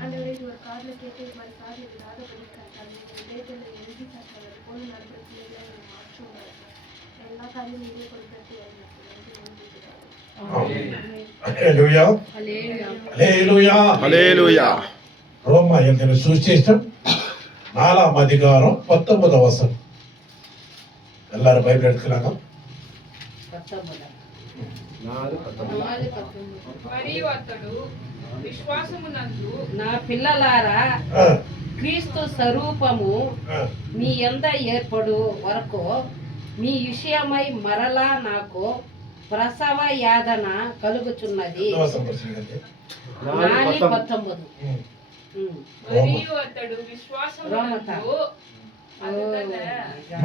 ஆண்டவரே இது ஒரு காதுல கேட்டு இது மாதிரி காதுல விடாதபடி கர்த்தாவே இந்த இதயத்துல எழுதி கர்த்தாவே அது போல நடக்கிற பிள்ளைகளை எனக்கு மாற்றுங்க எல்லா காரியமும் நீங்களே கொடுக்கறது హల్లెలూయా హల్లెలూయా హల్లెలూయా. రోమా எழுதின சுவிசேஷம் 4ஆம் அதிகாரம் 19 வசனம். எல்லாரும் பைபிள் எடுத்துக்கலாங்க. మరియు అతడు విశ్వాసమునందు నా పిల్లలారా క్రీస్తు స్వరూపము మీ యంద ఏర్పడు వరకు మీ విషయమై మరలా నాకు ప్రసవ యాదన కలుగుచున్నది. 4:19. మరియు అతడు విశ్వాసమునందు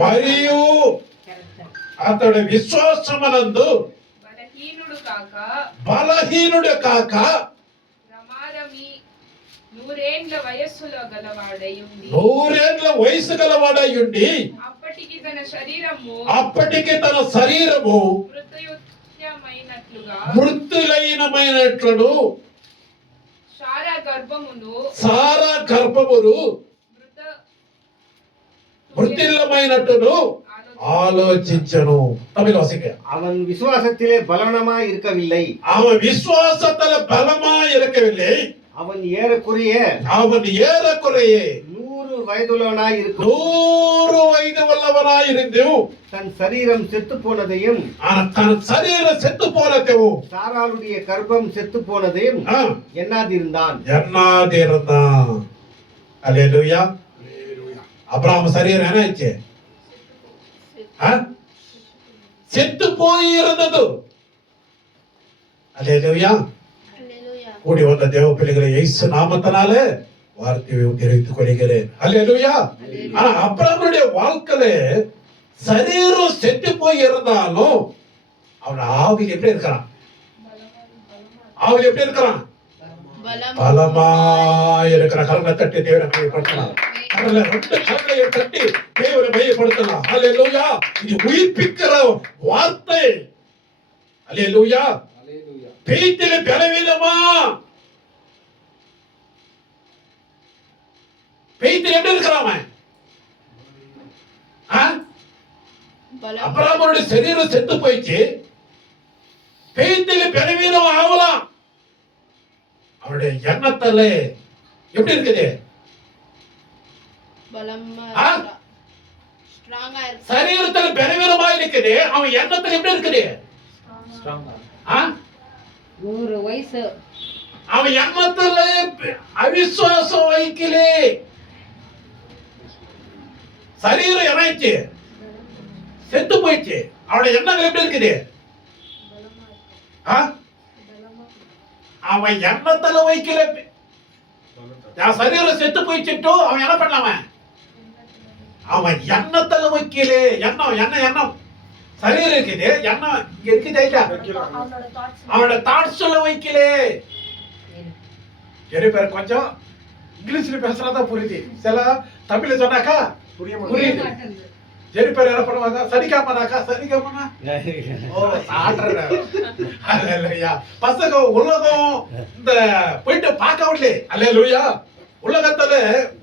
మరియు అతడు విశ్వాసమునందు బలహీనుడు కాక ప్రమాదమి 100 వయస్సులో గలవాడయుండి అప్పటికి తన శరీరము మృతులైనమైనట్లు సారా గర్భమును மృத்தில்லமைனட்டுனு ஆலோசிச்சனு. தமிழ் வாசிங்க. அவன் விசுவாசத்திலே பலவனமாய் இருக்கவில்லை. அவன் விசுவாசத்திலே பலமாய் இருக்கவில்லை. அவன் ஏறக்குறைய 100 வயதுள்ளவனாய் இருக்கும். 100 வயது உள்ளவனாய் இருந்து தன் சரீரம் செத்து போனதையும் சாராளுடைய கர்ப்பம் செத்து போனதையும் எண்ணாதிருந்தான். அல்லேலூயா. அப்ரஹாம் சரீரம் என்ன ஆச்சு? செத்து போயிருந்தது. அல்லேலூயா. கூடி வந்த தேவ பிள்ளைகளை இயேசு நாமத்தினாலே வார்த்தையை தெரிவித்துக் கொள்கிறேன். அல்லேலூயா. ஆனா அப்ரஹாமுடைய வாழ்க்கையில சரீரம் செத்து போய் இருந்தாலும் அவன் ஆவியில் எப்படி இருக்கிறான்? பலமாய் இருக்கிற கரங்களை தட்டி தேவனை மையப்படுத்தலாம். கடலை 2 கரங்களை தட்டி தேவனை மையப்படுத்தலாம். அல்லேலூயா. இது உயிர்ப்பிக்கிற வார்த்தை. அல்லேலூயா. பேய்த்திலே பலவீனமா? பேய்த்திலே எப்படி இருக்கிறான்? அப்ரஹாமுடைய சரீரம் செத்து போயிடுச்சு. பேய்த்திலே பலவீனம் ஆகலாம். அவருடைய எண்ணத்துல எப்படி இருக்குது? சரீரத்தில் பலவீனமா இருக்குது. அவன் எண்ணத்துல எப்படி இருக்குது? 100 வயசு. அவன் எண்ணத்துல அவிசுவாசம் வைக்கலே. சரீரம் என்னாச்சு? செத்து போயிடுச்சு. அவனுடைய எண்ணங்கள் எப்படி இருக்குது? அவன் எண்ணத்துல வைக்கல. சரீரம் செத்து போயிடுச்சுட்டு அவன் என்ன பண்ணலாம்? அவன் எண்ணத்துல வைக்கல. எண்ணம் சரீரம் இருக்குது. எண்ணம் இங்க இருக்குது. அவனோட தாட்ஸ்ல வைக்கல. சரி பேர் கொஞ்சம் இங்கிலீஷ்ல பேசுறதா புரியுது. சில தமிழ்ல சொன்னாக்கா புரியுது. சரி பேர் என்ன பண்ணுவாங்க? சரிக்காமனாக்கா சரிக்காமனா பசங்க உலகம் இந்த போயிட்டு பார்க்க விடல. அல்லேலூயா. உலகத்துல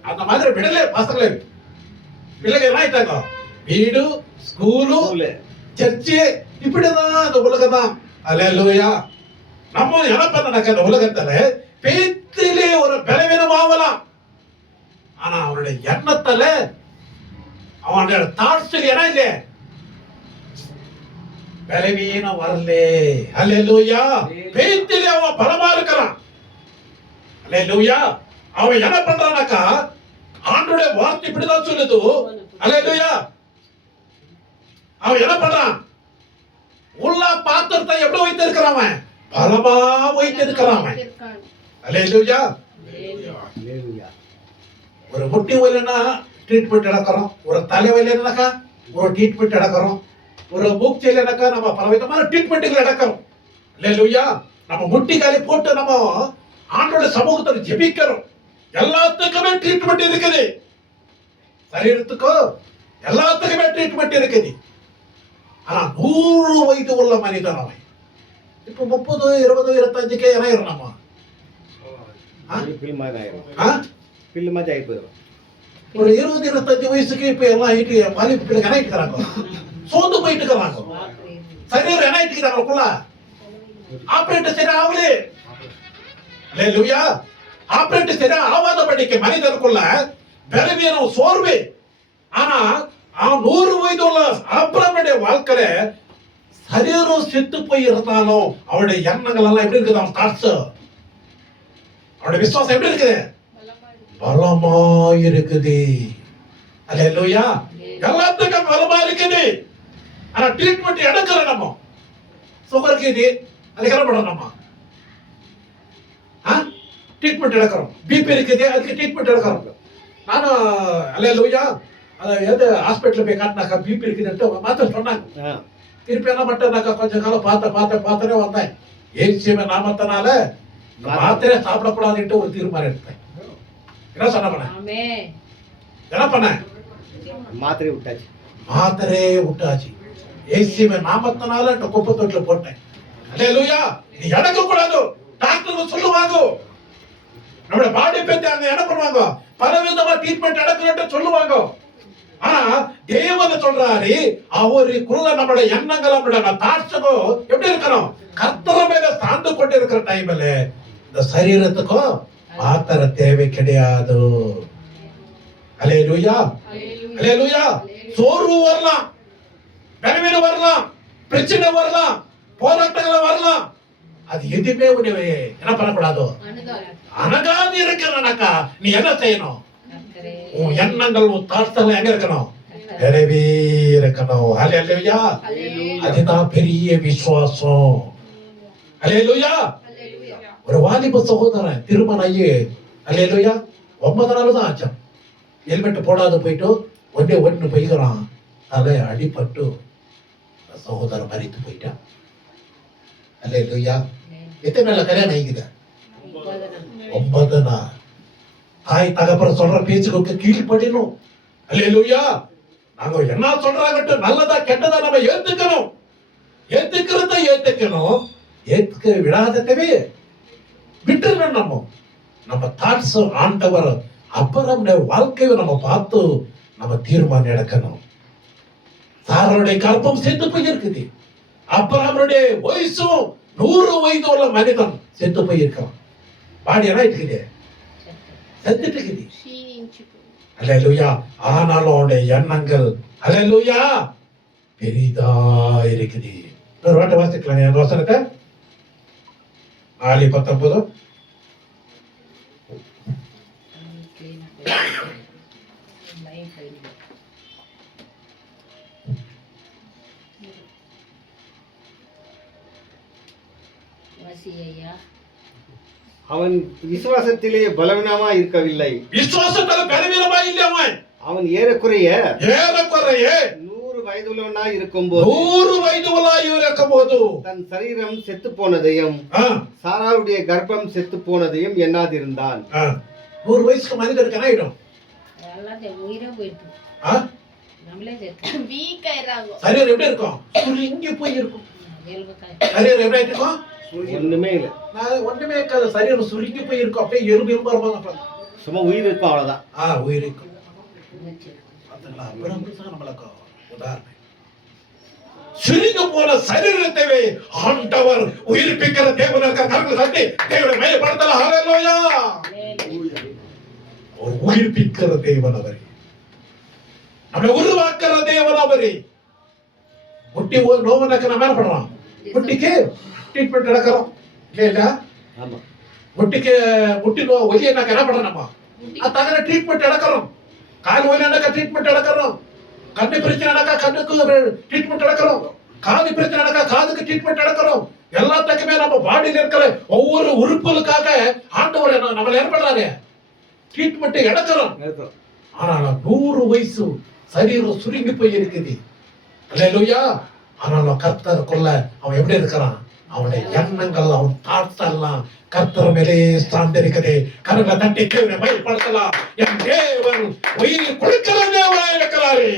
அந்த மாதிரி விடல. பசங்களே பிள்ளைங்க என்ன ஆயிட்டாங்க? வீடு, ஸ்கூலு, சர்ச்சு இப்படிதான் அந்த உலகம் தான். அல்லேலூயா. நம்ம என்ன பண்ணனாக்கா அந்த உலகத்துல பேத்திலே ஒரு பலவீனம் ஆகலாம். ஆனா அவனுடைய எண்ணத்துல அவனோட தாட்ஸ் என்ன இல்ல பலவீனம் வரல. அல்லேலூயா. பேத்திலே அவன் பலமா இருக்கிறான். அல்லேலூயா. அவன் என்ன பண்றானாக்கா ஆண்டவருடைய வார்த்தை இப்படிதான் சொல்லுது. அல்லேலூயா. அவன் என்ன பண்றான்? உள்ள பாத்திரத்தை எப்படி வைத்திருக்கிறான்? பலமா வைத்திருக்கிறான். அல்லேலூயா. ஒரு முட்டி வலினா ட்ரீட்மெண்ட் எடுக்கிறோம். ஒரு தலைவலி என்னக்கா ஒரு ட்ரீட்மெண்ட் எடுக்கிறோம். ஒரு மூச்சல் என்னக்கா நம்ம பலவிதமான ட்ரீட்மெண்ட்டுகள் எடுக்கிறோம். அல்லேலூயா. நம்ம முட்டி காலி போட்டு நம்ம ஆண்டோட சமூகத்தில் ஜெபிக்கிறோம். எல்லாத்துக்குமே ட்ரீட்மெண்ட் இருக்குது. சரீரத்துக்கோ எல்லாத்துக்குமே ட்ரீட்மெண்ட் இருக்குது. ஆனா 100 வயது உள்ள மனிதன் அவன் இப்போ 30, 20, 25க்கே இறங்கிடும் நம்ம. பில் மாதிரி ஆயிரும். ஆ? பில்லு மாதிரி ஆகி போயிடும். ஒரு 20, 25 வயசுக்கு இப்ப எல்லாம் ஆயிட்டு வாலிப பிள்ளைங்க என்ன இருக்கிறாங்க, சோர்ந்து போயிட்டு இருக்கிறாங்க. சரீரம் என்ன ஆயிட்டுக்கிறாங்களுக்குள்ள ஆப்ரேட் சரியா ஆகலே. அல்லேலூயா. ஆப்ரேட் சரியா ஆவாதபடிக்கு மனிதனுக்குள்ள பலவீனம், சோர்வு. ஆனா 100 வயது உள்ள ஆபிரகாமுடைய வாழ்க்கையில சரீரம் செத்து போய் இருந்தாலும் அவருடைய எண்ணங்கள் எல்லாம் எப்படி இருக்குது, அவன் தாட்ஸ், அவருடைய விசுவாசம் எப்படி இருக்குது, பலமா இருக்குது. அல்லேலூயா. எல்லாத்துக்கும் பலமா இருக்குது. ஆனா ட்ரீட்மெண்ட் எடுக்கிறோம் நம்ம. சுகருக்கு இது அதுக்கு என்ன பண்றோம் நம்ம, ட்ரீட்மெண்ட் எடுக்கிறோம். பிபி இருக்குது அதுக்கு ட்ரீட்மெண்ட் எடுக்கிறோம். நானும் அல்லேலூயா எது ஹாஸ்பிட்டல் போய் காட்டினாக்கா பிபி இருக்குதுன்ட்டு மாத்திரை சொன்னாங்க. திருப்பி என்ன பண்ணிட்டேனாக்கா கொஞ்ச காலம் பார்த்தனே வந்தேன். ஏசியமே நாமத்தினால மாத்திரை சாப்பிடக்கூடாதுன்ட்டு ஒரு தீர்மானம் எடுத்தேன். என்ன சொன்ன என்ன பண்ண, மாத்திரை விட்டாச்சு. மாத்திரையே விட்டாச்சு. ஏசியமே நாமத்தினால குப்பை தொட்டில போட்டேன். அல்லேலூயா. இது எடுக்க கூடாது. டாக்டர் சொல்லுவாங்க, நம்மளோட பாடி பத்தி அங்க என்ன பண்ணுவாங்க, பல விதமா ட்ரீட்மெண்ட் எடுக்கணும்னு சொல்லுவாங்க. ஆனா தேவன் சொல்றாரு, அவருக்குள்ள நம்மளோட எண்ணங்கள், நம்மளோட தாட்சகம் எப்படி இருக்கணும், கர்த்தர் மேல சார்ந்து கொண்டு இருக்கிற டைம்ல இந்த சரீரத்துக்கும் மாத்திரை தேவை கிடையாது. அல்லேலூயா. அல்லேலூயா. சோர்வு வரலாம், பலவீனம் வரலாம், பிரச்சனை வரலாம், போராட்டங்கள் வரலாம். அது எதுவுமே என்ன பண்ணக்கூடாது, அனகாது இருக்கிறனாக்கா நீ என்ன செய்யணும், உன் எண்ணங்கள், உன் தாட்சங்கள் எங்க இருக்கணும், நிறைவே இருக்கணும். அல்லேலூயா. அதுதான் பெரிய விசுவாசம். அல்லேலூயா. ஒரு வாலிப சகோதரன் திருமணம் ஆகி அல்லேலூயா 9 நாள் தான் ஆச்சான். ஹெல்மெட் போடாத போயிட்டு ஒன்று போய்கிறான். தலை அடிபட்டு சகோதரன் மறித்து போயிட்டான். அல்லேலூயா. எத்தனை நாள்ல கல்யாணம் ஆகிக்குது, 9 நாள். தாய் தகப்பன் சொல்ற பேச்சுக்கு கீழ்ப்படியணும். அல்லேலூயா. நாங்க என்ன சொல்றாங்கட்டு நல்லதா கெட்டதா நம்ம ஏத்துக்கணும். ஏத்துக்கிறத ஏத்துக்கணும், ஏத்துக்க விடாதவே விட்டுறணும். நம்ம தாட்ஸ் ஆண்டவர் அப்புறம் வாழ்க்கையை நம்ம பார்த்து நம்ம தீர்மானம் எடுக்கணும். சாரோடைய கர்ப்பம் செத்து போயிருக்குது. அப்புறமுடைய வயசும் 100 வயது உள்ள மனிதன் செத்து போயிருக்கான். பாடி என்ன இருக்குது, செத்துட்டு இருக்குது. அல்லேலூயா. ஆனாலும் அவனுடைய எண்ணங்கள் அல்லேலூயா பெரிதா இருக்குது. ஒரு வாட்டை வாசிக்கலாம் என் வசனத்தை. 4:19. அவன் விசுவாசத்திலே பலவீனமா இருக்கவில்லை. விசுவாசத்தில் பலவீனமா இல்லை. அவன் ஏறக்குறைய 100 வயதுள்ளவனாய் இருக்கும்போது தன் சரீரம் செத்து போனதையும் சாராளுடைய கர்ப்பம் செத்து போனதையும் எண்ணாதிருந்தான். 100 வயசுக்கு மனிதருக்கு என்ன ஆயிடும், சரீரம் எப்படி இருக்கும், சுருங்கி போய் இருக்கும். சரீரம் எப்படி இருக்கும், ஒண்ணுமே இல்ல, ஒண்ணுமே இருக்காது. சரீரம் சுருங்கி போய் இருக்கும். அப்படியே எறும்பு இருப்பாங்க, சும்மா உயிர் இருக்கும், அவ்வளவுதான். உயிர் இருக்கும். நம்மளுக்கு உதாரணம் சுருங்கி போன சரீரத்தை ஆண்டவர் உயிர்ப்பிக்கிற தேவனுக்கு கரங்கள் தட்டி தேவனை மையப்படுத்தலாம். ஹல்லேலூயா. ஒரு உயிர்ப்பிக்கிற தேவன் அவரே, நம்மளை உருவாக்குற தேவன் அவரே. முட்டி நோவுனாக்க நம்ம என்ன பண்றோம், முட்டிக்கு ட்ரீட்மெண்ட் நடக்கிறோம் இல்லையா. முட்டிக்கு முட்டி நோய் ஒலியனாக்க என்ன பண்றோம், நம்ம அது தகுந்த ட்ரீட்மெண்ட் நடக்கிறோம். கால் ஒலியனாக்க ட்ரீட்மெண்ட் நடக்கிறோம். கண்ணு பிரச்சனை நடக்கா கண்ணுக்கு ட்ரீட்மெண்ட் நடக்கிறோம். காது பிரச்சனை நடக்கா காதுக்கு ட்ரீட்மெண்ட் நடக்கிறோம். எல்லாத்துக்குமே நம்ம பாடியில் இருக்கிற ஒவ்வொரு உறுப்புகளுக்காக ஆண்டவர் நம்மள ஏற்படுறாரு ட்ரீட்மெண்ட் எடுக்கிறோம். ஆனா 100 வயசு சரீரம் சுருங்கி போய் இருக்குது. அல்லேலூயா. ஆனாலும் கர்த்தருக்குள்ள அவன் எப்படி இருக்கிறான், அவனுடைய எண்ணங்கள், அவன் தாட்ஸ் எல்லாம் கர்த்தர் மேலே சார்ந்திருக்குது. கருங்களை தட்டி கேள்வி பயன்படுத்தலாம். என் தேவன் உயிர் கொடுக்கிற தேவனாய் இருக்கிறாரு.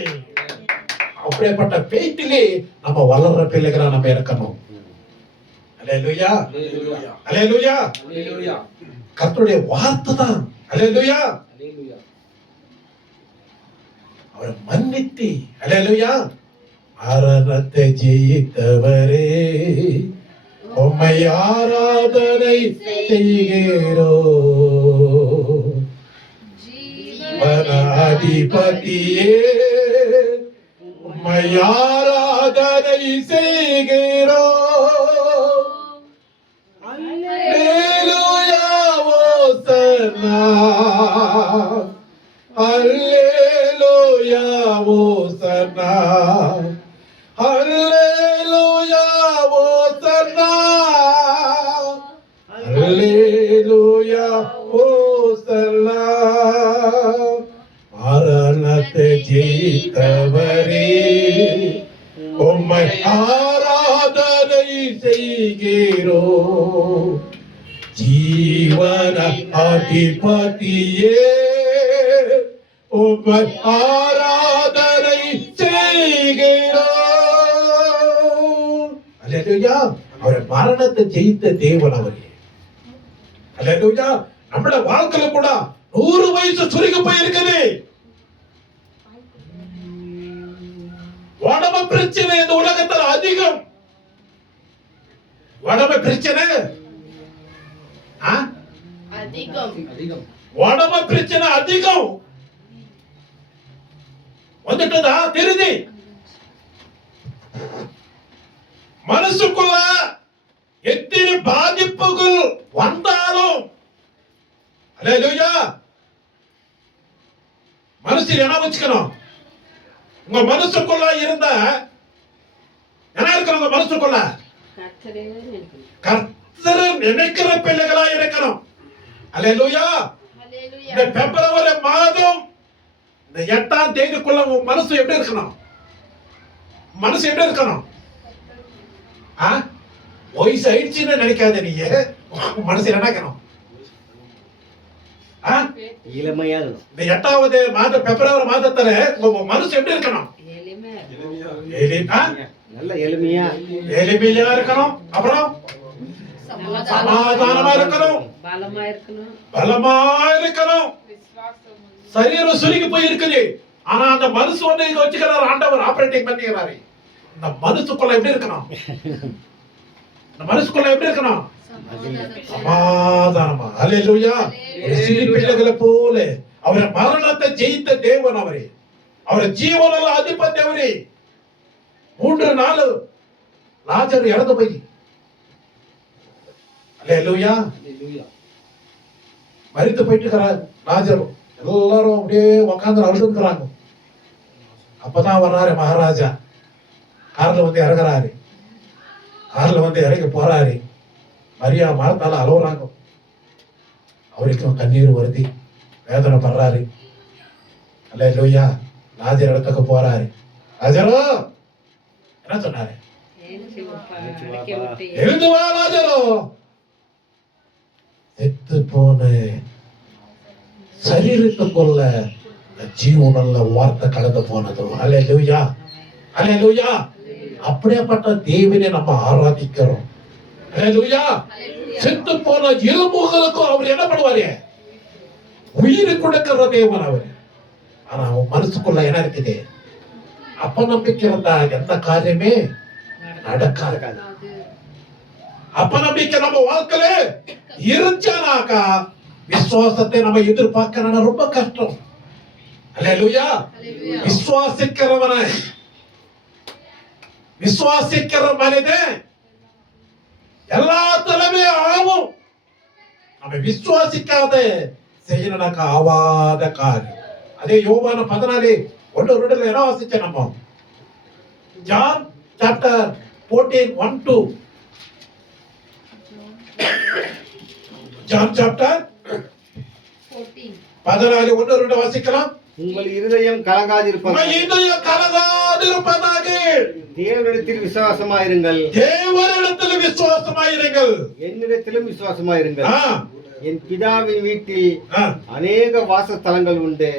அப்படிப்பட்ட பேட்டிலே நம்ம வளர்ற பிள்ளைகளா நம்ம இருக்கணும். அல்லேலூயா, அல்லேலூயா. கர்த்தருடைய வார்த்தை தான். அல்லேலூயா. அவரை மன்னித்து, அல்லேலூயா, மரணத்தை ஜெயித்தவரே உம்மை ஆராதனை செய்கிறோ, அதிபதியே உம்மை ஆராதனை செய்கிறோ. அல்லேலூயா ஓசன்னா, அல்லேலூயா ஓசன்னா, அல்லேலூயா ஓசன்னா, அல்லேலூயா ஓசன்னா. மரணத்தை ஜெயித்தவரே உம்மை ஆராதனை செய்கிறோ, ஜீவன அதிபதியே உம்மை ஆராதனை செய்கிறோ. அல்லேலூயா. அவரை மரணத்தை ஜெயித்த தேவன் அவரே. அல்லேலூயா. நம்மள வாழ்க்கையில கூட 100 வயசு சுருங்கி போயிருக்குது. உடம்பு பிரச்சனை இந்த உலகத்துல அதிகம். உடம்பு பிரச்சனை உடம்பு பிரச்சனை அதிகம் வந்துட்டதா தெரியுது. மனசுக்குள்ள எத்தனை பாதிப்புகள் வந்தாலும், அல்லேலூயா, மனசில் என்ன வச்சுக்கணும்? உங்க மனசுக்குள்ள இருந்த என்ன இருக்கணும்? உங்க மனசுக்குள்ள கர்த்தரை நினைக்கிற பிள்ளைகளா இருக்கணும். அல்லேலூயா. இந்த பிப்ரவரி மாதம் இந்த 8ஆம் தேதிக்குள்ள உங்க மனசு எப்படி இருக்கணும்? மனசு எப்படி இருக்கணும்? வயசு ஆயிடுச்சுன்னு நினைக்காத. நீங்க மனசு நினைக்கணும் இளமையா. இந்த 8வது மாதம் பிப்ரவரி மாதத்துல உங்க மனசு எப்படி இருக்கணும்? நல்ல எளிமையா எளிமையா இருக்கணும். அப்புறம் சமாதானமா இருக்கணும், பலமா இருக்கணும். சரீரம் சுருங்கி போய் இருக்குது. ஆனா அந்த மனசு ஒண்ணு இங்க வச்சுக்கிறாரு ஆண்டவர், ஆபரேட்டிங் பண்ணிக்கிறாரு. இந்த மனசுக்குள்ள எப்படி இருக்கணும்? இந்த மனசுக்குள்ள எப்படி இருக்கணும்? சமாதானமா. அல்லேலூயா. ஒரு சிறு பிள்ளைகளை போல அவரை மரணத்தை ஜெயித்த தேவன் அவரே. அவரை ஜீவனில் அதிபதி அவரே. 3 நாள் லாசர் இறந்து போய், அல்லேலூயா, மரித்து போயிட்டு இருக்கிறார் லாசர். எல்லாரும் அப்படியே உட்கார்ந்து அழுதுங்கிறாங்க. அப்பதான் வர்றாரு மகாராஜா. கார்ல வந்து இறங்குறாரு. கார்ல வந்து இறங்கி போறாரு. மரியா மரத்தால அழுவுறாங்க. அவருக்கும் கண்ணீர் வருது, வேதனை படுறாரு. அல்லேலூயா. லாசர் இடத்துக்கு போறாரு. லாசரோ என்ன சொன்னாரு? எழுந்து வா லாசரோ. செத்து போன சரீரத்துக்குள்ள ஜீவனுள்ள வார்த்தை கலந்து போனது. அல்லேலூயா, அல்லேலூயா. அப்படியேப்பட்ட தேவனை நம்ம ஆராதிக்கிறோம். அல்லேலூயா. செத்து போன எலும்புகளுக்கும் அவர் என்ன பண்ணுவாரு? உயிர் கொடுக்கிற தேவன் அவர். ஆனா அவன் மனசுக்குள்ள என்ன இருக்குது? அப்ப நம்பிக்கை இருந்தா எந்த காரியமே நடக்காது. அப்ப நம்பிக்கை நம்ம வாழ்க்கையில இருந்துச்சானாக்கா விசுவாசத்தை நம்ம எதிர்பார்க்கணும் ரொம்ப கஷ்டம். அல்லேலூயா. விசுவாசிக்கிற மனிதன் எல்லாத்துலமே ஆகும். நம்ம விசுவாசிக்காத செய்யணும்னாக்கா ஆவாத காரியம். அதே யோவான 14:1-2 என்ன வாசிச்ச நம்ம? John chapter 14:1-2. ஜான் சாப்டர் 14:1-2 வாசிக்கலாம். உங்கள் இருதயம் கலங்காதிருப்பதாக தேவனிடத்தில் விசுவாசமாயிருங்கள், தேவனிடத்தில் விசுவாசமாயிருங்கள், என்னிடத்திலும் விசுவாசமாயிருங்கள். என் பிதாவின் வீட்டில் அநேக வாசஸ்தலங்கள் உண்டு.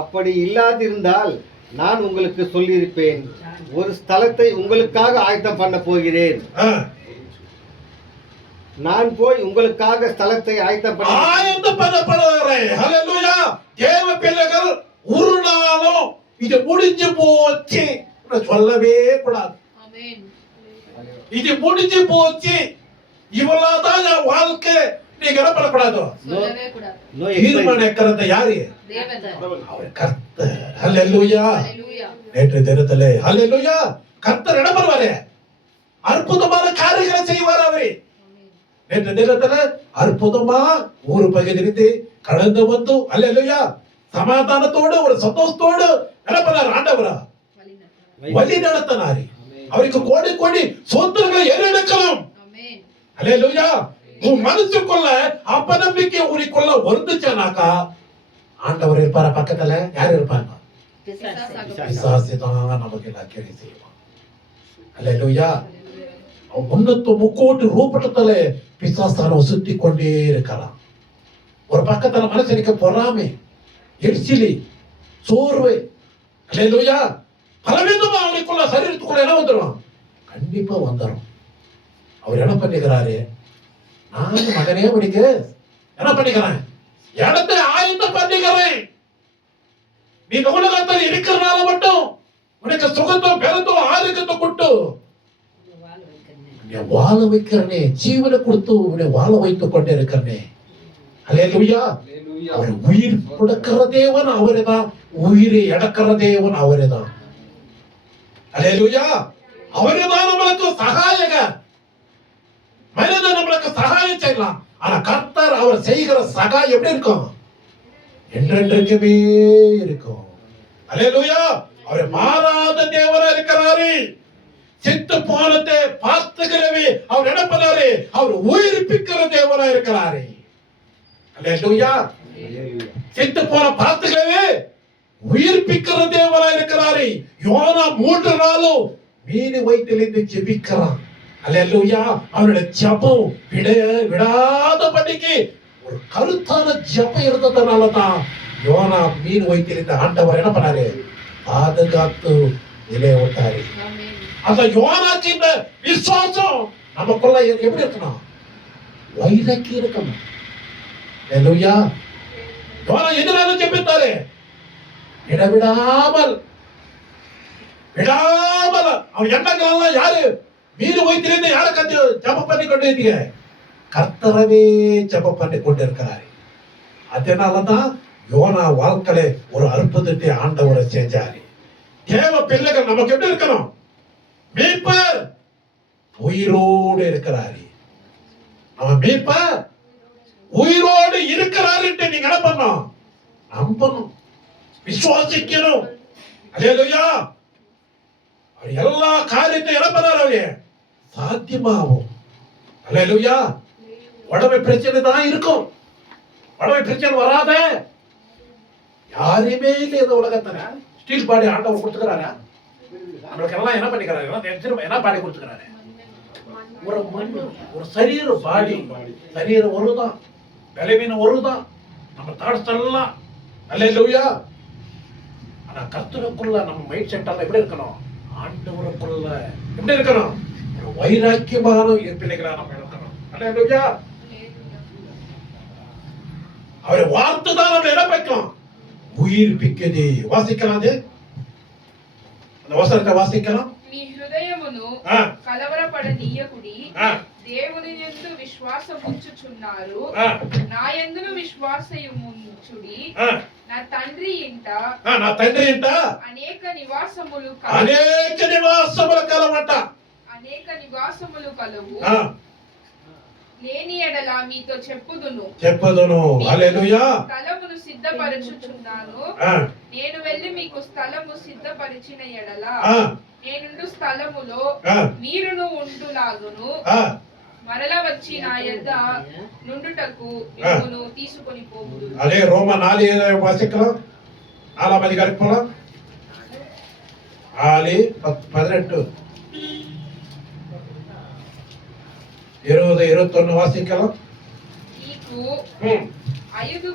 அப்படி இல்லாதிருந்தால் நான் உங்களுக்கு சொல்லியிருப்பேன். ஒரு ஸ்தலத்தை உங்களுக்காக ஆயத்தம் பண்ண போகிறேன். நான் போய் உங்களுக்காக ஸ்தலத்தை ஆயத்தப்படுறேன். ஹல்லேலூயா. தேவ பிள்ளைகள் ஒரு நாளும் இது முடிஞ்சு போச்சு சொல்லவே கூடாது. இது முடிஞ்சு போச்சு, இவ்வளவுதான் என் வாழ்க்கை, நீங்க என்ன பண்ணக்கூடாது. தீர்மானிக்கிறது யாரு? அவர் கர்த்தர். ஹல்லேலூயா. நேற்று தினத்துல ஹல்லேலூயா கர்த்தர் என்ன பண்ணுவாரு? அற்புதமான காரியங்களை செய்வார். அவரு நேற்று தினத்துல அற்புதமா ஒரு பகுதியிலிருந்து கடந்து வந்து ஹல்லேலூயா சமாதானத்தோடு ஒரு சந்தோஷத்தோடு என்ன பண்ணார்? ஆண்டவரா வழி நடத்தினாரு. அவருக்கு கோடி கோடி சொத்துக்களை ஏறெடுக்கலாம். ஹல்லேலூயா. உன் மனசுக்குள்ள அப்ப நம்பிக்கை உனக்குள்ள வந்துச்சானாக்கா ஆண்டவர் இருப்பார பக்கத்துல. யாரு இருப்பாங்க? பிசாசு தான் நமக்கு எல்லாம் கேள்வி செய்வான். ஹல்லேலூயா. முன்னூத்தி முக்கோடி ரூபத்துல பிசாசான சுத்தி கொண்டே இருக்கலாம். ஒரு பக்கத்துல மனுஷனுக்கு பொறாமை, எரிச்சலி, சோர்வு, ஹல்லேலூயா பலவிதமா அவனுக்குள்ள சரீரத்துக்குள்ள என்ன வந்துடும்? கண்டிப்பா வந்துடும். அவர் என்ன பண்ணிக்கிறாரு? நான் மகனே உனக்கு என்ன பண்ணிக்கிறேன்? இடத்தை ஆயத்தம் பண்ணிக்கிறேன். நீ உலகத்தில் இருக்கிறனால மட்டும் உனக்கு சுகத்தம் பெருத்தம் ஆரோக்கியத்தை கொண்டு வாழ வைக்கிறனே, ஜீவனை கொடுத்து உன்னை வாழ வைத்துக் கொண்டே இருக்கிறனே. ஹல்லேலூயா. அவர் உயிர் கொடுக்கிற தேவன் அவரேதான், உயிரை அடக்கிற தேவன் அவரேதான். ஹல்லேலூயா. அவரேதான் நம்மளுக்கு சகாயகர். மனிதன் நம்மளுக்கு சகாயம் செய்யலாம், ஆனா கர்த்தர் அவர் செய்கிற சகாயம் எப்படி இருக்கும்? என்றென்றைக்குமே இருக்கும். ஹல்லேலூயா. அவர் மாறாத தேவனா இருக்கிறாரு. செத்து போனதை பார்த்துக்கிறவே அவர் என்ன பண்ணாரு? அவர் உயிர்ப்பிக்கிற தேவனா இருக்கிறாரு. ஹல்லேலூயா. செத்து போன பார்த்துக்கிறவே உயிர்ப்பிக்கிற தேவனா இருக்கிறாரு. யோனா 3 நாளும் மீன் வயிற்றிலிருந்து ஜெபிக்கிறான். ஹல்லேலூயா. அவருடைய ஜெபம் விடாதபடிக்கு ஒரு கருத்தான ஜெபம் இருந்ததுனாலதான் யோனா மீன் வயிற்றிலிருந்து ஆண்டவர் என்ன பண்ணாரு? பாதுகாத்து நிலைய விட்டாரு. அந்த யோனாக்கு இந்த விசுவாசம் நமக்குள்ள எப்படி இருக்கணும்? வைராக்கி இருக்கணும். ஹல்லேலூயா. யோனா எதனால ஜெபித்தாரு? விடாமல் அவன் எண்ணங்கள் யாரு? மீன் வயிற்றிலிருந்து யாரை கத்து ஜெபம் பண்ணி கொண்டு இருக்கீங்க? கர்த்தரவே ஜெபம் பண்ணி கொண்டு இருக்கிறாரு. அதனாலதான் யோனா வாழ்க்கையில ஒரு அற்புதத்தை ஆண்டவரை செஞ்சாரு. தேவ பிள்ளைகள் நமக்கு எப்படி இருக்கணும்? மீட்பர் உயிரோடு இருக்கிறாரு. நம்ம மீட்பர் உயிரோடு இருக்கிறாரு. நீங்க என்ன பண்ணணும்? நம்பணும், விசுவாசிக்கணும். ஹல்லேலூயா. அவர் எல்லா காரியத்தையும் என்ன பண்ணாரு? சாத்தியமாகும். ஹல்லேலூயா. உடம்பு பிரச்சனை தான் இருக்கும், உடம்பு பிரச்சனை வராத யாருமே இல்லை இந்த உலகத்துல. ஸ்டீல் பாடி ஆண்டவர் கொடுத்துக்கிறாரா? நம்மளுக்கு எல்லாம் என்ன பண்ணிக்கிறாரு? என்ன பாடி கொடுத்துக்கிறாரு? ஒரு மண்ணு, ஒரு சரீர பாடி, சரீரம் ஒருதான், பலவீன ஒருதான், நம்ம தாட்ஸ் எல்லாம். ஹல்லேலூயா. ஆனா கர்த்தருக்குள்ள நம்ம மைண்ட் செட் எல்லாம் எப்படி இருக்கணும்? ஆண்டவருக்குள்ள எப்படி இருக்கணும்? ஒரு வைராக்கியமான பிள்ளைகளா நம்ம இருக்கணும். ஹல்லேலூயா. அவரை வார்த்தை தான் நம்ம என்ன வைக்கும்? உயிர்ப்பிக்குது. வாசிக்கலாம், அது அந்த வசனத்தை வாசிக்கலாம். నీ హృదయమును కలవరపడనీయకుడి, దేవుని యందు విశ్వాసముంచుచున్నారు, నా యందును విశ్వాసముంచుడి. నా తండ్రి ఇంట అనేక నివాసములు కలవు. లేని ఎడల మీతో చెప్పుదును. హల్లెలూయా. స్థలమును సిద్ధపరచుచున్నాను. నేను వెళ్ళి మీకు స్థలము సిద్ధపరిచిన ఎడల నేనుండు స్థలములో మీరును ఉండులాగును. మరల వచ్చి నా యొద్ద నుండుటకు మిమ్మును తీసుకొని పోవుదు. అదే రోమా 4 వాసికలం 4 గరిపలం 18 20 21 వాసికలం. నీకు 5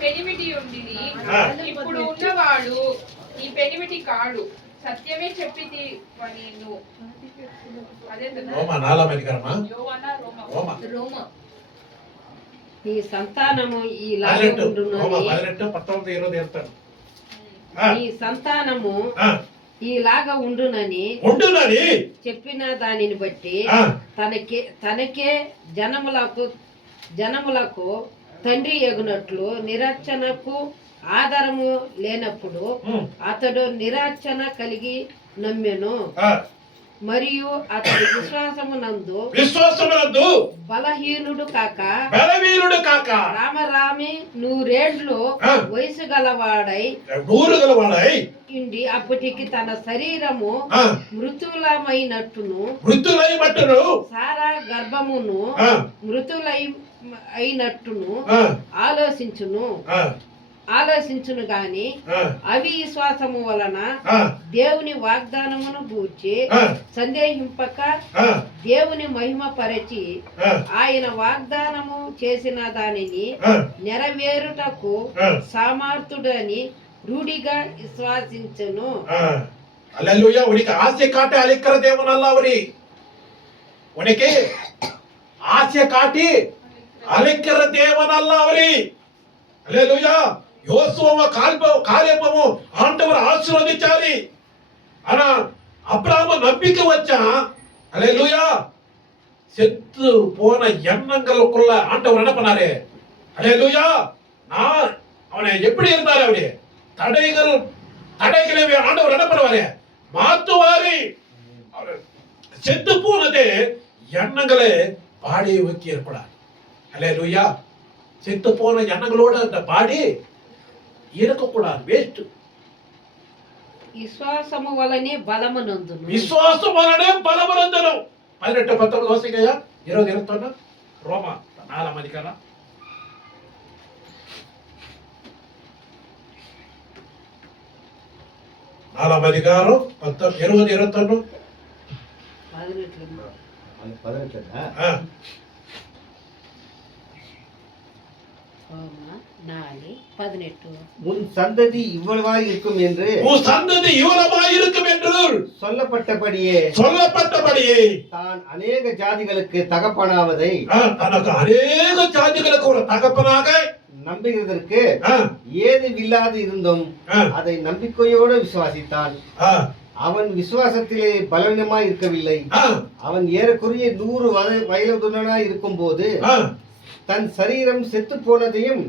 పెనిమిటి ఉండిరి, ఇప్పుడు ఉన్నవాడు నీ పెనిమిటి కాడు. సత్యమే చెప్పితివనిను. అదే రోమా 4వ అధికారమా యోవానా రోమా రోమ నీ సంతానము ఈలాగ 18 ఉండునని రోమా 18 19 20 చెప్తాను. నీ సంతానము ఆ, ఈలాగ ఉండునని ఉండునని చెప్పిన దానిని బట్టి ఆ, తనకే జనములకు తండ్రి ఎగునట్లు నిరచ్చనకు ఆధారము లేనప్పుడు ఉమ్, అతడు నిరాచన కలిగి నమ్మెను. ఆ, మరియు అతడు విశ్వాసమునందు విశ్వాసమునందు బలహీనుడు కాక బలవీరుడు కాక రామరామి 100 ఏళ్ళు ఆ. వయసు గలవాడై నూరు గలవాడై ఉండి అప్పటికి తన శరీరము ఆ, మృతులమైనట్టును వృద్ధులై మట్టును సారా గర్భమును ఆ, అయినట్టును ఆ, ఆలోచించును గాని ఆ, అవిశ్వాసము వలన ఆ, దేవుని వాగ్దానమును గూర్చి ఆ, సందేహింపక ఆ, దేవుని మహిమపరచి ఆ, ఆయన వాగ్దానము చేసిన దానిని ఆ, నెరవేరుటకు ఆ. సామర్థుడని రూఢిగా విశ్వాసించును. அல்லேலூயா. உனக்கு ஆசை காட்டி அழைக்கிற தேவன் அல்ல அவரு. உனக்கு ஆசை காட்டி அழைக்கிற தேவன் அல்ல அவரு. அல்லேலூயா. யோசுவாவும் காலேபும் ஆண்டவர் ஆசீர்வதிச்சாரு. ஆனா அப்ரஹாம் நம்பிக்கை வச்சான். அல்லேலூயா. செத்து போன எண்ணங்களுக்குள்ள ஆண்டவர் என்ன பண்ணாரு? அல்லேலூயா. நான் அவனை எப்படி இருந்தாரு? அவரு தடைகளை ஆண்டவர் என்ன பண்ணுவாரு? மாத்துவாரு. செத்து போனது எண்ணங்களை பாடி வைக்க ஏற்படாது. அல்லேலூயா. செத்து போன எண்ணங்களோட அந்த பாடி இருக்கக்கூடாது. வேஸ்ட். విశ్వాసము వలనే బలమునందును. విశ్వాసం వలనే బలమునందును. 18 19 వాసికయ్యా 20 21 రోమా 4వ అధికారం 4వ అధికారం 20 21 18. உன் சந்ததி இவ்வளவாய் இருக்கும் என்று சொல்லப்பட்டபடியே தான் அநேக ஜாதிகளுக்கு தகப்பனாவதை தனக்கு அநேக ஜாதிகளுக்கு ஒரு தகப்பனாக நம்புகிறதற்கு ஏதுவில்லாது இருந்தும் அதை நம்பிக்கையோடு விசுவாசித்தான். அவன் விசுவாசத்திலே பலவீனமாய் இருக்கவில்லை. அவன் ஏறக்குறைய 100 வயதுள்ளவனாய் இருக்கும் போது தன் சரீரம் செத்து போனதையும்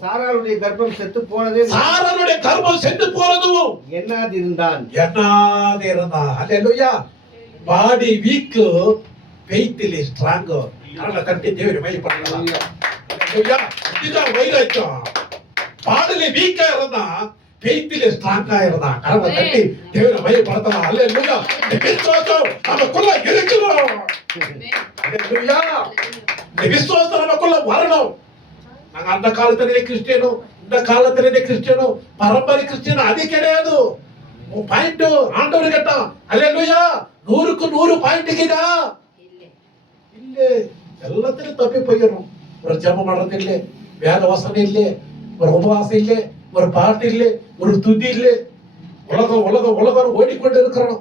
சாராளுடைய கர்ப்பம் செத்து போனதையும் எண்ணாதிருந்தான். அல்லேலூயா. Body weak ஃபெய்த்ல strong. கரல கட்டி தேவரை மகிமைப்படுத்தலாம். அல்லேலூயா. இதுதான் வைராக்கியம். பாடில வீக்கா இருந்தா ஃபெய்த்ல ஸ்ட்ராங்கா இருந்தா கரல கட்டி தேவரை மகிமைப்படுத்தலாம். அல்லேலூயா. விசுவாசம் நமக்குள்ள இருக்கணும். அல்லேலூயா. இந்த விசுவாசம் நமக்குள்ள வரணும். நாங்க அந்த காலத்திலே கிறிஸ்டியனும் இந்த காலத்திலே கிறிஸ்டியனும் பரம்பரை கிறிஸ்டியன் அது கிடையாது. பாயிண்ட் ஆண்டவர் கேட்டான். அல்லேலூயா. 100க்கு 100 பாயிண்ட் கிடா இல்ல. எல்லாத்திலும் தப்பி போயிடும். ஒரு ஜெபம் பண்றது இல்ல, வேத வசனம் இல்ல, ஒரு உபவாசம் இல்ல, ஒரு பாட்டு இல்ல, ஒரு துதி இல்ல. உலகம் ஓடிக்கொண்டு இருக்கிறோம்.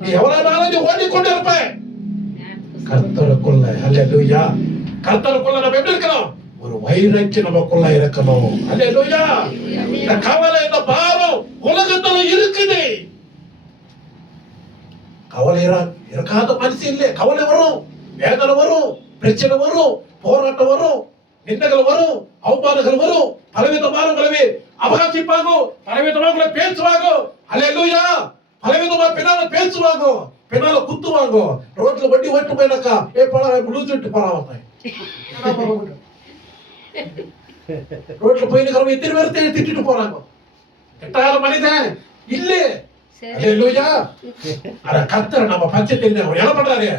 நீ எவ்வளவு நாளும் நீ ஓடிக்கொண்டு இருப்ப. கர்த்தருக்குள்ள அல்லேலூயா. கர்த்தருக்குள்ள நம்ம எப்படி இருக்கணும்? ஒரு வைராக்கியம் நமக்குள்ள இருக்கணும். அல்லேலூயா. இந்த கவலை இந்த பாரம் உலகத்துல இருக்குது. கவலை இருக்காத மனுஷன் இல்ல. கவலை வரும், வேதனை வரும், பிரச்சனை வரும், போராட்டம் வரும், நிந்தகள் வரும், அவமானங்கள் வரும், பலவிதமான அவகாசிப்பாங்க, பலவிதமாக பேசுவாங்க. அல்லேலூயா. பலவிதமா பின்னால பேசுவாங்க, பின்னால குத்துவாங்க. ரோட்ல வண்டி ஓட்டு போயினாக்கா விழுந்துட்டு போறான். ரோட்ல போயிருக்கிறவங்க எத்தனை பேர் திட்டிட்டு போறாங்க. கெட்டாத மனிதன் இல்ல. அல்லேலூயா. அட கர்த்தர் நம்ம பட்சத்தில் அவர் என்ன பண்றாரு?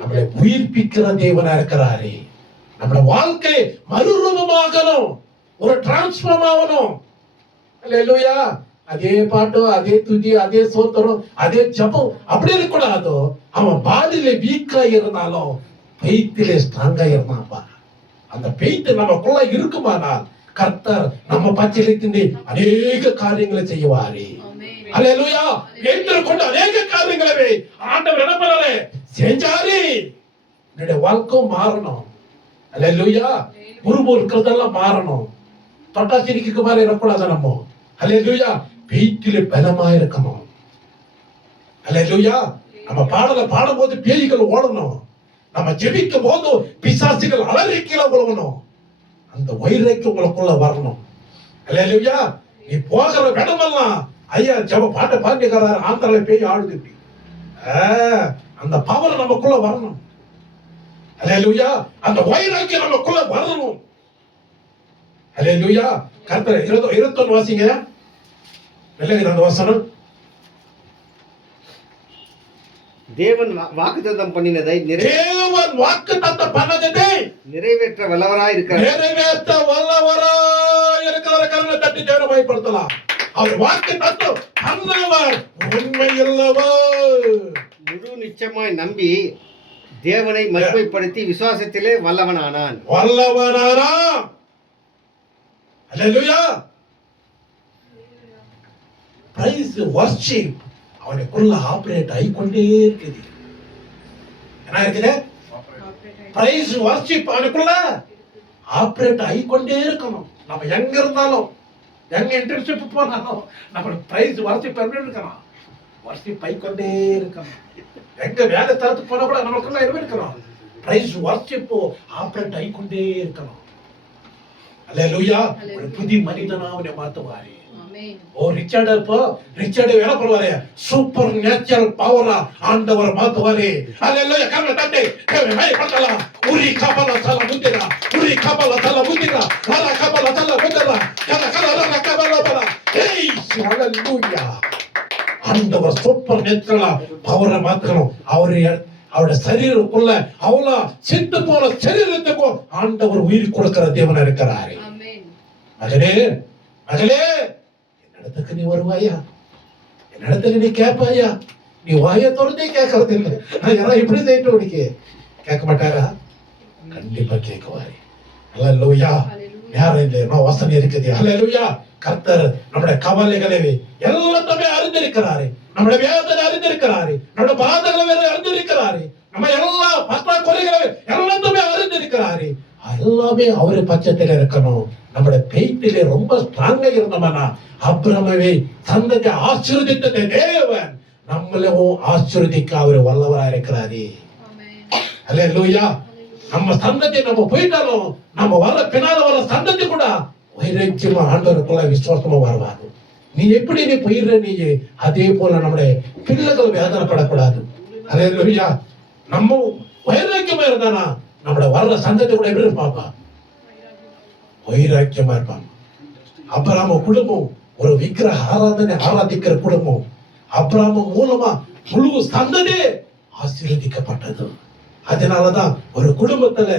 நம்மளை உயிர்ப்பிக்கிற தேவனா இருக்கிறாரு. நம்மள வாழ்க்கை மறுரூபமாகணும், ஒரு டிரான்ஸ்ஃபார்ம் ஆகணும். அல்லேலூயா. அதே பாட்டு, அதே துதி, அதே சோத்திரம், அதே ஜபம் அப்படி இருக்கக்கூடாது. அவன் பாடியில வீக்கா இருந்தாலும் பெய்த்திலே ஸ்ட்ராங்கா இருந்தான்பா. அந்த பெய்த்து நமக்குள்ள இருக்குமானால் கர்த்தர் நம்ம பட்சத்தில் அநேக காரியங்களை செய்வாரு. அல்லேலூயா. பேதுரு கொண்ட அநேக காரியங்களை ஆண்டவர் என்ன பண்ணாரு? செஞ்சாரு. என்னுடைய வாழ்க்கை மாறணும். அல்லேலூயா. உருவம் இருக்கிறதெல்லாம் மாறணும். தொட்டா சிரிக்கு மாதிரி இருக்கக்கூடாது நம்ம. அல்லேலூயா. வீட்டிலே பலமா இருக்கணும். அல்லேலூயா. நம்ம பாடும்போது பேய்கள் ஓடணும். நம்ம ஜெபிக்கும் போது பிசாசுகள் அலறி கீழே விழுகணும். அந்த வைராக்கியம் உங்களுக்குள்ள வரணும். அல்லேலூயா. நீ போகிற இடமெல்லாம் ஐயா ஜெப பாட்டை பாண்டியக்காரர் ஆந்திரால பேய் ஆடுது. அந்த பவர் நமக்குள்ள வரணும். அல்லேலூயா. அந்த வைராக்கியம் நமக்குள்ள வரணும். அல்லேலூயா. கர்த்தர் 21 வாசிங்க. நல்ல அந்த வசனம். தேவன் வாக்குத்தத்தம் பண்ணினதை தேவன் வாக்குத்தத்தம் பண்ணதை நிறைவேற்ற வல்லவராய் இருக்கிறார். நிறைவேற்ற வல்லவராய் இருக்கிற கரங்களை தட்டி தேவனை பயன்படுத்தலாம். அவர் வாக்குத்தத்தம் பண்ணவர் உண்மையுள்ளவர். முழு நிச்சயமாய் நம்பி தேவனை மகிமைப்படுத்தி விசுவாசத்திலே வல்லவனானான். அல்லேலூயா. பிரைஸ் வர்ஷிப் அவனுக்குள்ள ஆபரேட் ஆகிக்கொண்டே இருக்குது. என்ன இருக்குது? பிரைஸ் வர்ஷிப் அவனுக்குள்ள ஆபரேட் ஆகிக்கொண்டே இருக்கணும். நம்ம எங்க இருந்தாலும், எங்க இன்டர்ன்ஷிப் போனாலும் நம்மளுக்கு பிரைஸ் வர்ஷிப் இருக்கணும். வர்ஷிப் ஆகிக்கொண்டே இருக்கணும். எங்க வேலை தரத்துக்கு போனா கூட நமக்குள்ள இருக்கணும். பிரைஸ் வர்ஷிப் ஆபரேட் ஆகிக்கொண்டே இருக்கணும். அல்லேலூயா. ஒரு புதிய மனிதனா அவனை மாத்துவாரு. ஓ ரிச்சர்ட் வேலை பண்ணுவாரு. சூப்பர் நேச்சுரல் பவரா ஆண்டவர் மாத்துவாரு. அல்லேலூயா. கர்ம தட்டை மேய் பண்ணலாம். உரி கபல தல முந்திரா, உரி கபல தல முந்திரா, ரல கபல தல முந்திரா, கல கல ரல கபல பல. ஏய் அல்லேலூயா. ஆண்டவர் சூப்பர் நேச்சுரலா பவரை மாத்தணும். அவருடைய சரீரத்துக்குள்ள அவ்வளோ செத்து போன சரீரத்துக்கும் ஆண்டவர் உயிர் கொடுக்கிற தேவனா இருக்கிறாரு. மகளே மகளே, என்னிடத்துக்கு நீ வருவாயா? என்னிடத்துல நீ கேட்பாயா? நீ வாயை திறந்தே கேட்கறது இல்லை. யாராவது இப்படி செய்யிட்டு உனக்கு கேட்க மாட்டாரா? கண்டிப்பா கேட்குவாரு. அல்லேலூயா. யாரும் இல்லை, வசனம் இருக்குது. அல்லேலூயா. கர்த்தர் நம்முடைய கவலைகளை எல்லாத்தையுமே அறிந்திருக்கிறாரு. நம்முடைய வேதனை அறிந்திருக்கிறாரு. நம்முடைய பாதங்களை அறிந்திருக்கிறாரு. நம்ம எல்லா பற்றாக்குறைகளை எல்லாத்தையுமே அறிந்திருக்கிறாரு. எல்லாமே அவரு பட்சத்தில் இருக்கணும். நம்முடைய பெய்த்திலே ரொம்ப ஸ்ட்ராங்கா இருந்தோம்னா அப்புறமே சந்ததி ஆசீர்வதித்த தேவன் நம்மளும் ஆசீர்வதிக்க அவர் வல்லவரா இருக்கிறாரு. அல்லேலூயா. நம்ம சந்ததி நம்ம போயிட்டாலும் நம்ம வர பின்னால வர சந்ததி கூட வைராக்கியமா ஆண்டவருக்குள்ள விசுவாசமா வருவாங்க. நீ எப்படி நீ போயிடுற நீ அதே போல நம்முடைய பிள்ளைகள் வேதனைப்படக்கூடாது. அல்லேலூயா. நம்ம வைராக்கியமா இருந்தானா நம்மளோட வர்ற சந்ததி கூட எப்படி இருப்பாப்பா? வைராக்கியமா இருப்பாங்க. அப்ராம குடும்பம் ஒரு விக்கிரக ஆராதிக்கிற குடும்பம். அப்ராம மூலமா முழு சந்ததி ஆசீர்வதிக்கப்பட்டது. அதனாலதான் ஒரு குடும்பத்துல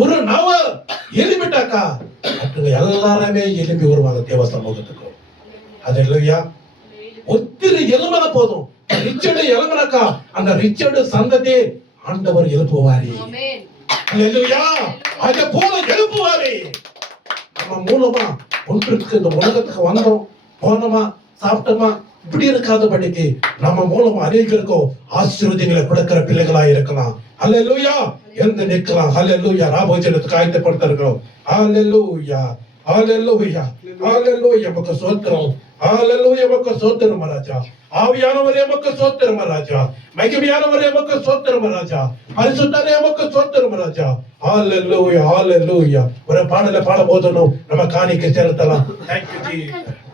ஒரு நபர் எலும்பிட்டாக்கா மற்றவங்க எல்லாருமே எலும்பி வருவாங்க தேவ சமூகத்துக்கு. அது இல்லையா? ஒத்திரி எலும்பன போதும். ரிச்சர்டு எலும்பனாக்கா அந்த ரிச்சர்டு சந்ததி ஆண்டவர் எழுப்புவாரு. அல்லேலூயா. அதே போல எழுப்புவாரு. நம்ம மூலமா ஒன்றுக்கு இந்த உலகத்துக்கு வந்தோம், போனோமா, சாப்பிட்டோமா இப்படி இருக்காதபடிக்கு நம்ம மூலமா அநேகருக்கும் ஆசீர்வாதங்களை கொடுக்கிற பிள்ளைகளா இருக்கலாம். அல்லேலூயா. எந்த நிற்கலாம். அல்லேலூயா. ராபோஜனத்துக்கு ஆயத்தப்படுத்த இருக்கிறோம். அல்லேலூயா. அல்லேலூயா. அல்லேலூயா. நமக்கு சோத்திரம். அல்லேலூயா. நமக்கு சோத்திரம் ராஜா. ஆவியானவரே நமக்கு சோத்திரம் ராஜா. மகிமையானவரே நமக்கு சோத்திரம் ராஜா. பரிசுத்தரே நமக்கு சோத்திரம் ராஜா. அல்லேலூயா. அல்லேலூயா. ஒரு பாடலை பாட போதணும் நம்ம காணிக்கை செலுத்தலாம். Thank you Jesus.